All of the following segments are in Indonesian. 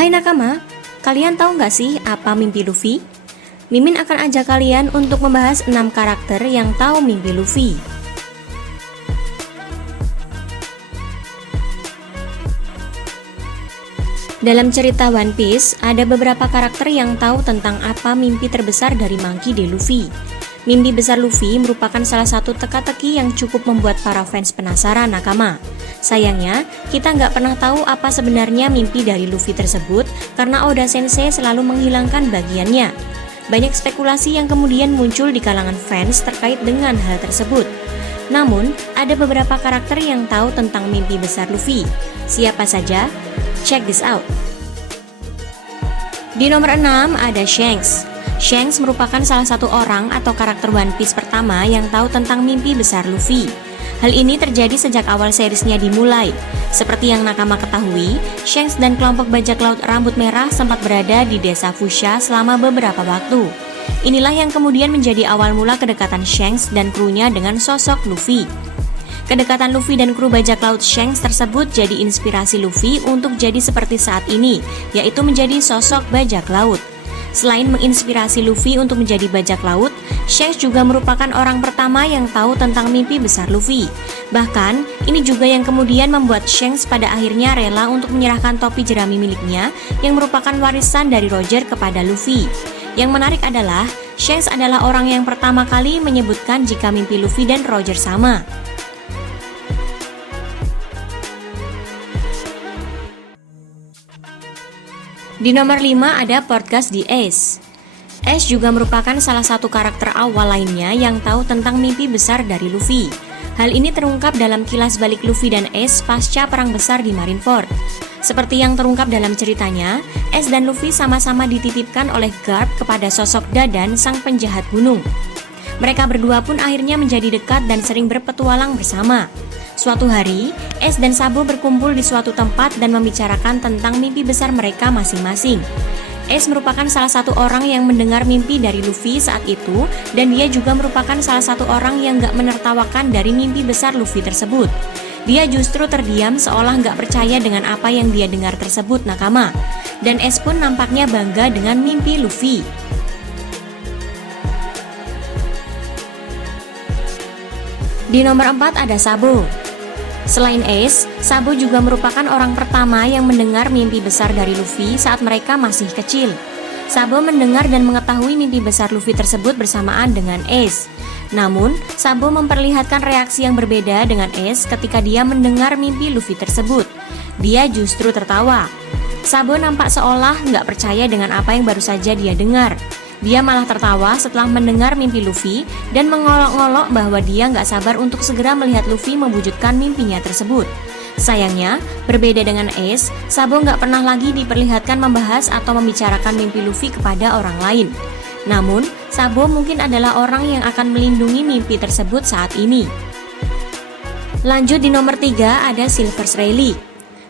Hai nakama, kalian tahu nggak sih apa mimpi Luffy? Mimin akan ajak kalian untuk membahas 6 karakter yang tahu mimpi Luffy. Dalam cerita One Piece, ada beberapa karakter yang tahu tentang apa mimpi terbesar dari Monkey D. Luffy. Mimpi besar Luffy merupakan salah satu teka-teki yang cukup membuat para fans penasaran nakama. Sayangnya, kita nggak pernah tahu apa sebenarnya mimpi dari Luffy tersebut karena Oda Sensei selalu menghilangkan bagiannya. Banyak spekulasi yang kemudian muncul di kalangan fans terkait dengan hal tersebut. Namun, ada beberapa karakter yang tahu tentang mimpi besar Luffy. Siapa saja? Check this out. Di nomor 6 ada Shanks. Shanks merupakan salah satu orang atau karakter One Piece pertama yang tahu tentang mimpi besar Luffy. Hal ini terjadi sejak awal seriesnya dimulai. Seperti yang nakama ketahui, Shanks dan kelompok bajak laut rambut merah sempat berada di desa Fushia selama beberapa waktu. Inilah yang kemudian menjadi awal mula kedekatan Shanks dan krunya dengan sosok Luffy. Kedekatan Luffy dan kru bajak laut Shanks tersebut jadi inspirasi Luffy untuk jadi seperti saat ini, yaitu menjadi sosok bajak laut. Selain menginspirasi Luffy untuk menjadi bajak laut, Shanks juga merupakan orang pertama yang tahu tentang mimpi besar Luffy. Bahkan, ini juga yang kemudian membuat Shanks pada akhirnya rela untuk menyerahkan topi jerami miliknya yang merupakan warisan dari Roger kepada Luffy. Yang menarik adalah, Shanks adalah orang yang pertama kali menyebutkan jika mimpi Luffy dan Roger sama. Di nomor 5 ada Portgas di Ace. Ace juga merupakan salah satu karakter awal lainnya yang tahu tentang mimpi besar dari Luffy. Hal ini terungkap dalam kilas balik Luffy dan Ace pasca perang besar di Marineford. Seperti yang terungkap dalam ceritanya, Ace dan Luffy sama-sama dititipkan oleh Garp kepada sosok Dadan sang penjahat gunung. Mereka berdua pun akhirnya menjadi dekat dan sering berpetualang bersama. Suatu hari, Ace dan Sabo berkumpul di suatu tempat dan membicarakan tentang mimpi besar mereka masing-masing. Ace merupakan salah satu orang yang mendengar mimpi dari Luffy saat itu, dan dia juga merupakan salah satu orang yang gak menertawakan dari mimpi besar Luffy tersebut. Dia justru terdiam seolah gak percaya dengan apa yang dia dengar tersebut nakama. Dan Ace pun nampaknya bangga dengan mimpi Luffy. Di nomor 4 ada Sabo. Selain Ace, Sabo juga merupakan orang pertama yang mendengar mimpi besar dari Luffy saat mereka masih kecil. Sabo mendengar dan mengetahui mimpi besar Luffy tersebut bersamaan dengan Ace. Namun, Sabo memperlihatkan reaksi yang berbeda dengan Ace ketika dia mendengar mimpi Luffy tersebut. Dia justru tertawa. Sabo nampak seolah nggak percaya dengan apa yang baru saja dia dengar. Dia malah tertawa setelah mendengar mimpi Luffy dan mengolok-ngolok bahwa dia nggak sabar untuk segera melihat Luffy mewujudkan mimpinya tersebut. Sayangnya, berbeda dengan Ace, Sabo nggak pernah lagi diperlihatkan membahas atau membicarakan mimpi Luffy kepada orang lain. Namun, Sabo mungkin adalah orang yang akan melindungi mimpi tersebut saat ini. Lanjut di nomor 3 ada Silver's Rayleigh.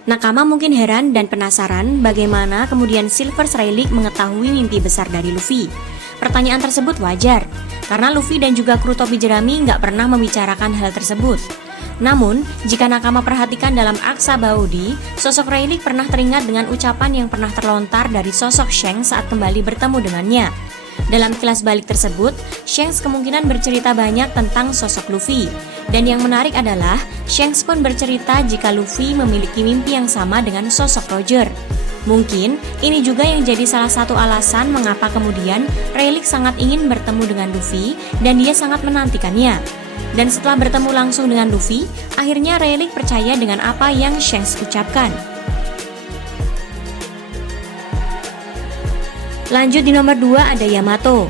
Nakama mungkin heran dan penasaran bagaimana kemudian Silver's Rayleigh mengetahui mimpi besar dari Luffy. Pertanyaan tersebut wajar, karena Luffy dan juga kru topi jerami nggak pernah membicarakan hal tersebut. Namun, jika Nakama perhatikan dalam Aksa Baudi, sosok Rayleigh pernah teringat dengan ucapan yang pernah terlontar dari sosok Shanks saat kembali bertemu dengannya. Dalam kilas balik tersebut, Shanks kemungkinan bercerita banyak tentang sosok Luffy. Dan yang menarik adalah, Shanks pun bercerita jika Luffy memiliki mimpi yang sama dengan sosok Roger. Mungkin, ini juga yang jadi salah satu alasan mengapa kemudian Rayleigh sangat ingin bertemu dengan Luffy dan dia sangat menantikannya. Dan setelah bertemu langsung dengan Luffy, akhirnya Rayleigh percaya dengan apa yang Shanks ucapkan. Lanjut di nomor 2 ada Yamato.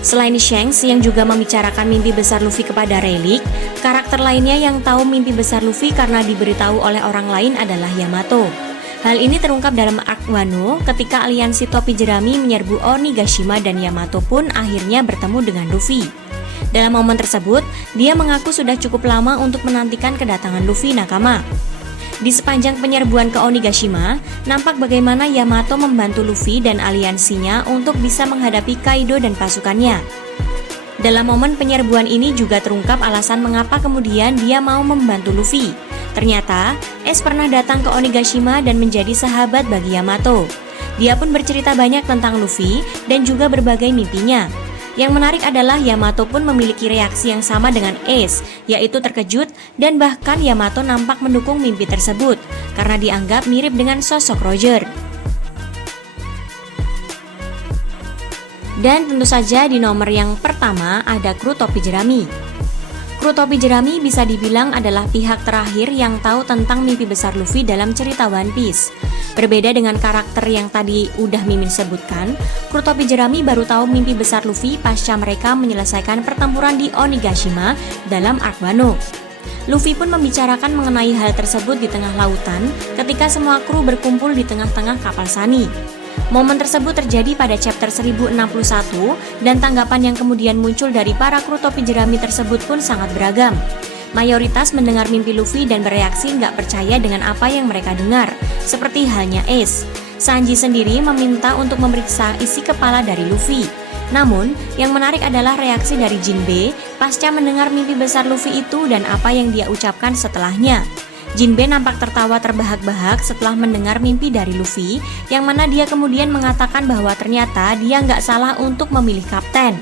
Selain Shanks yang juga membicarakan mimpi besar Luffy kepada Rayleigh, karakter lainnya yang tahu mimpi besar Luffy karena diberitahu oleh orang lain adalah Yamato. Hal ini terungkap dalam arc Wano ketika aliansi topi jerami menyerbu Onigashima dan Yamato pun akhirnya bertemu dengan Luffy. Dalam momen tersebut, dia mengaku sudah cukup lama untuk menantikan kedatangan Luffy nakama. Di sepanjang penyerbuan ke Onigashima, nampak bagaimana Yamato membantu Luffy dan aliansinya untuk bisa menghadapi Kaido dan pasukannya. Dalam momen penyerbuan ini juga terungkap alasan mengapa kemudian dia mau membantu Luffy. Ternyata, Ace pernah datang ke Onigashima dan menjadi sahabat bagi Yamato. Dia pun bercerita banyak tentang Luffy dan juga berbagai mimpinya. Yang menarik adalah Yamato pun memiliki reaksi yang sama dengan Ace, yaitu terkejut dan bahkan Yamato nampak mendukung mimpi tersebut karena dianggap mirip dengan sosok Roger. Dan tentu saja di nomor yang pertama ada kru topi jerami. Kru topi jerami bisa dibilang adalah pihak terakhir yang tahu tentang mimpi besar Luffy dalam cerita One Piece. Berbeda dengan karakter yang tadi udah Mimin sebutkan, kru topi jerami baru tahu mimpi besar Luffy pasca mereka menyelesaikan pertempuran di Onigashima dalam arc Wano. Luffy pun membicarakan mengenai hal tersebut di tengah lautan ketika semua kru berkumpul di tengah-tengah kapal Sunny. Momen tersebut terjadi pada chapter 1061 dan tanggapan yang kemudian muncul dari para kru topi jerami tersebut pun sangat beragam. Mayoritas mendengar mimpi Luffy dan bereaksi nggak percaya dengan apa yang mereka dengar, seperti halnya Ace. Sanji sendiri meminta untuk memeriksa isi kepala dari Luffy. Namun, yang menarik adalah reaksi dari Jinbe pasca mendengar mimpi besar Luffy itu dan apa yang dia ucapkan setelahnya. Jinbe nampak tertawa terbahak-bahak setelah mendengar mimpi dari Luffy, yang mana dia kemudian mengatakan bahwa ternyata dia nggak salah untuk memilih kapten.